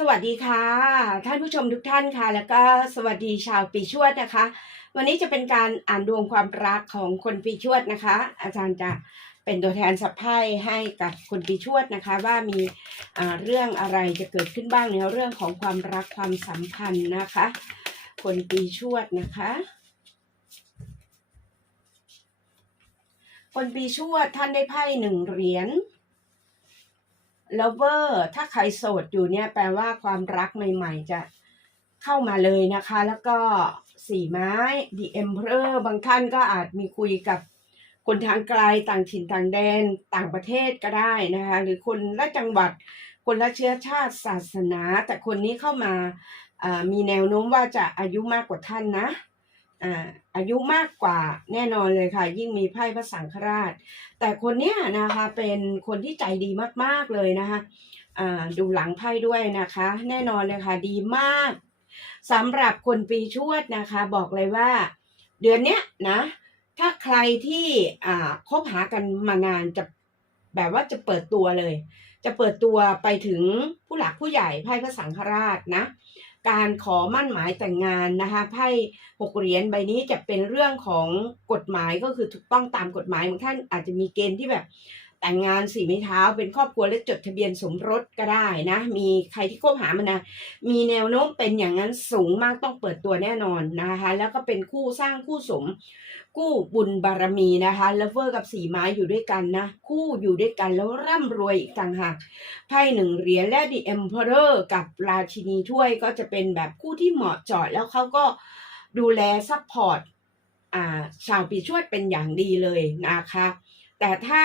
สวัสดีค่ะ ท่านผู้ชมทุกท่านค่ะ แล้วก็สวัสดีชาวปีชวดนะคะ วันนี้จะเป็นการอ่านดวงความรักของคนปีชวดนะคะ อาจารย์จะเป็นตัวแทนสัพไพ่ให้กับคนปีชวดนะคะ ว่ามีอ่าเรื่องอะไรจะเกิดขึ้นบ้างในเรื่องของความรักความสัมพันธ์นะคะ คนปีชวดนะคะ คนปีชวดท่านได้ไพ่หนึ่งเหรียญ lover ถ้าใครโสดอยู่เนี่ยแปลว่าความรักใหม่ ๆ จะเข้ามาเลยนะคะ แล้วก็สี่ไม้ the emperor บางท่านก็อาจมีคุยกับคนทางไกลต่างถิ่นต่างแดนต่างประเทศก็ได้นะคะ หรือคนละจังหวัด คนละเชื้อชาติศาสนา แต่คนนี้เข้ามาอ่ามีแนวโน้มว่าจะอายุมากกว่าท่านนะ อ่าอายุมากกว่าแน่นอนเลยค่ะ ยิ่งมีไพ่พระสังฆราช แต่คนเนี้ยนะคะเป็นคนที่ใจดีมากๆเลยนะคะอ่าดูหลังไพ่ด้วยนะคะ แน่นอนเลยค่ะดีมากสำหรับคนปีชวดนะคะ บอกเลยว่า เดือนเนี้ยนะถ้าใครที่อ่าคบหากันมานานจะแบบว่าจะเปิดตัวเลย จะเปิดตัวไปถึงผู้หลักผู้ใหญ่ไพ่พระสังฆราชนะ การขอมั่นหมายแต่งงานนะคะไพ่หกเหรียญใบนี้จะเป็นเรื่องของกฎหมายก็คือถูกต้องตามกฎหมายบางท่านอาจจะมีเกณฑ์ที่แบบ แต่งงานสี่ไม้เท้าเป็นครอบครัวและจดทะเบียนสมรสก็ได้นะ มีใครที่คบหามานานมีแนวโน้มเป็นอย่างนั้นสูงมากต้องเปิดตัวแน่นอนนะคะ แล้วก็เป็นคู่สร้างคู่สมกู้บุญบารมีนะคะเลเวอร์กับสีไม้อยู่ด้วยกันนะ คู่อยู่ด้วยกันแล้วร่ำรวยอีกต่างหากไพ่หนึ่งเหรียญและ The Emperor กับราชินีถ้วยก็จะเป็นแบบคู่ที่เหมาะเจาะแล้วเขาก็ดูแลซัพพอร์ตอ่าชาวปีชวดเป็นอย่างดีเลยนะคะ แต่ถ้า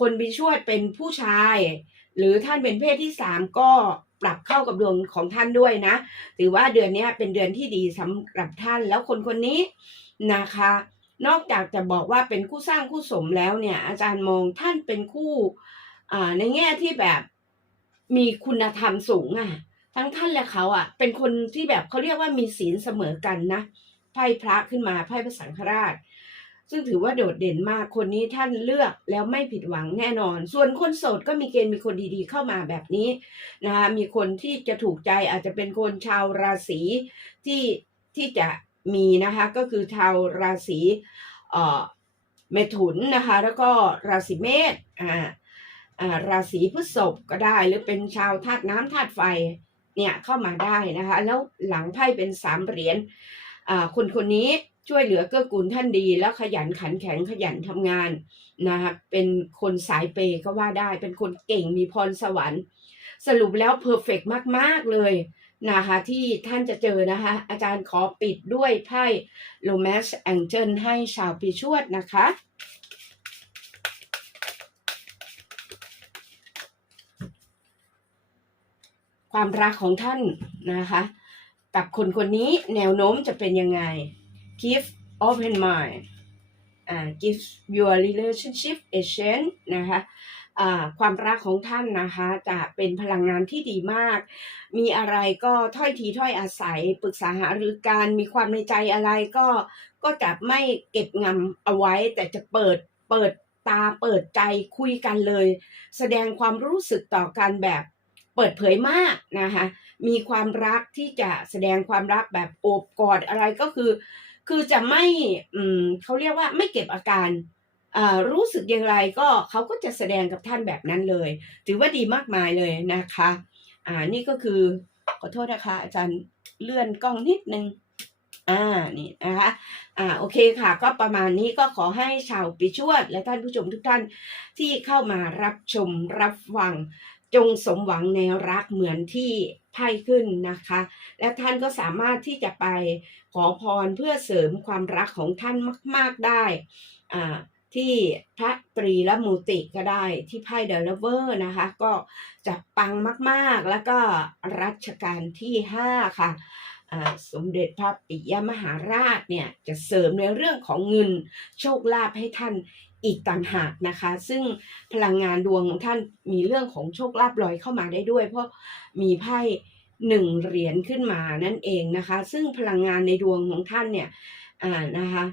คนปีชวดเป็นผู้ชาย หรือท่านเป็นเพศที่สามก็ปรับเข้ากับดวงของท่านด้วยนะ ถือว่าเดือนนี้เป็นเดือนที่ดีสำหรับท่านแล้วคนคนนี้นะคะ นอกจากจะบอกว่าเป็นคู่สร้างคู่สมแล้วเนี่ย อาจารย์มองท่านเป็นคู่อ่าในแง่ที่แบบมีคุณธรรมสูงอะ ทั้งท่านและเขาอะ เป็นคนที่แบบเขาเรียกว่ามีศีลเสมอกันนะไพ่พระขึ้นมาไพ่พระสังฆราช ซึ่งถือว่าโดดเด่นมากคนนี้ท่านเลือกแล้วไม่ผิดหวังแน่นอน ส่วนคนโสดก็มีเกณฑ์มีคนดีๆเข้ามาแบบนี้นะคะมีคนที่จะถูกใจอาจจะเป็นคนชาวราศีที่ที่จะมีนะคะก็คือชาวราศีเอ่อเมถุนนะคะแล้วก็ราศีเมษอ่าราศีพฤษภก็ได้หรือเป็นชาวธาตุน้ำธาตุไฟเนี่ยเข้ามาได้นะคะแล้วหลังไพ่เป็นสามเหรียญอ่าคนคนนี้ ช่วยเหลือเกื้อกูลท่านดี แล้วขยันขันแข็งขยันทำงานนะคะเป็นคนสายเปย์ก็ว่าได้ เป็นคนเก่งมีพรสวรรค์ สรุปแล้วเพอร์เฟกมาก ๆ เลยนะคะที่ท่านจะเจอนะคะ อาจารย์ขอปิดด้วยไพ่ Romance Angel ให้ชาวปีชวดนะคะ ความรักของท่านนะคะ กับคนคนนี้แนวโน้มจะเป็นยังไง give open mind อ่า give your relationship a chance นะคะอ่าความรักของท่านนะคะจะเป็นพลังงานที่ดีมาก มีอะไรก็ถ้อยทีถ้อยอาศัยปรึกษาหารือการมีความในใจอะไรก็ก็จะไม่เก็บงำเอาไว้ แต่จะเปิดเปิดตาเปิดใจคุยกันเลย แสดงความรู้สึกต่อกันแบบเปิดเผยมากนะคะมีความรักที่จะแสดงความรักแบบโอบกอดอะไรก็คือ คือจะไม่อืมเขาเรียกว่าไม่เก็บอาการอ่ารู้สึกอย่างไรก็เขาก็จะแสดงกับท่านแบบนั้นเลย ถือว่าดีมากมายเลยนะคะอ่านี่ก็คือขอโทษนะคะอาจารย์เลื่อนกล้องนิดนึงอ่านี่นะคะอ่าโอเคค่ะ ก็ประมาณนี้ก็ขอให้ชาวปีชวด และท่านผู้ชมทุกท่านที่เข้ามารับชมรับฟังจงสมหวังในรักเหมือนที่ ไพ่ขึ้นนะคะ และท่านก็สามารถที่จะไปขอพรเพื่อเสริมความรักของท่านมาก ๆได้ที่พระตรีและมูติก็ได้ที่ไพ่เดลเวอร์นะคะ ก็จะปังมากๆ แล้วก็รัชกาลที่ 5 ค่ะสมเด็จพระปิยมหาราชเนี่ยจะเสริมในเรื่องของเงินโชคลาภให้ท่านอีกต่างหากนะคะ ซึ่งพลังงานดวงของท่านมีเรื่องของโชคลาภลอยเข้ามาได้ด้วย เพราะมีไพ่ หนึ่งเหรียญขึ้นมานั่นเองนะคะ ซึ่งพลังงานในดวงของท่านเนี่ยอ่านะคะ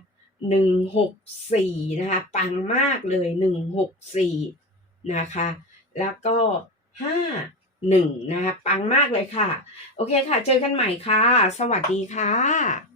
หนึ่งหกสี่นะคะปังมากเลยหนึ่งหกสี่นะคะแล้วก็ห้าหนึ่งนะคะปังมากเลยค่ะ โอเคค่ะ เจอกันใหม่ค่ะ สวัสดีค่ะ